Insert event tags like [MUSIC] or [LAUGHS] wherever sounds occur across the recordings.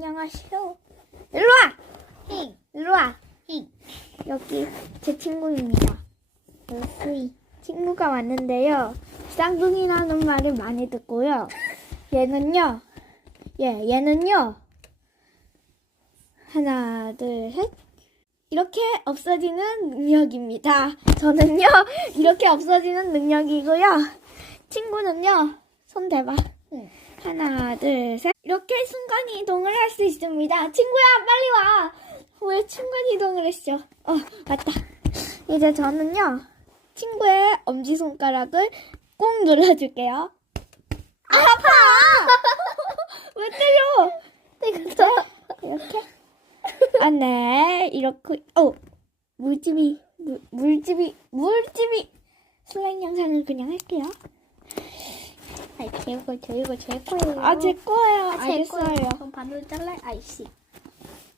안녕하세요. 일로 와! 힝, 일로 와! 힝. 여기 제 친구입니다. 여기 친구가 왔는데요. 쌍둥이라는 말을 많이 듣고요. 얘는요. 예, 얘는요. 하나, 둘, 셋. 이렇게 없어지는 능력입니다. 저는요. 이렇게 없어지는 능력이고요. 친구는요. 손 대봐. 응. 하나, 둘, 셋. 이렇게 순간 이동을 할 수 있습니다. 친구야, 빨리 와. 왜 순간 이동을 했어? 어, 맞다. 이제 저는요, 친구의 엄지손가락을 꼭 눌러줄게요. 아파! [LAUGHS] 왜 때려? 이제 이렇게. 아, 네. 이렇게, 어, 물집이, 물, 물집이, 물집이. 슬라임 영상을 그냥 할게요. 아이, 제거, 제거, 제 거예요. 아, 제 거예요. 아, 제 거예요. 알겠어요. 그럼 반으로 잘라, 아이씨.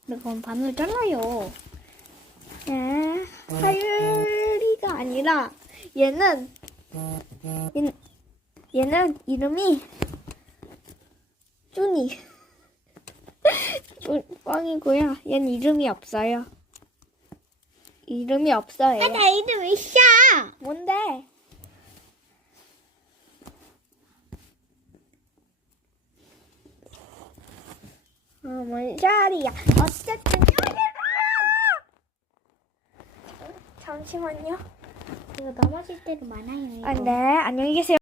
네, 그럼 반으로 잘라요. 네, 하율이가 아니라 얘는 얘, 얘는 이름이 쭈니 [LAUGHS] 쭈- 뻥이고요. 얘는 이름이 없어요. 이름이 없어요. 아, 나 이름 있어! 뭔데? 어, 뭔 소리야? 어쨌든 잠시만요. 이거 넘어질 때도 많아요. 이거. 아, 네, 안녕히 계세요.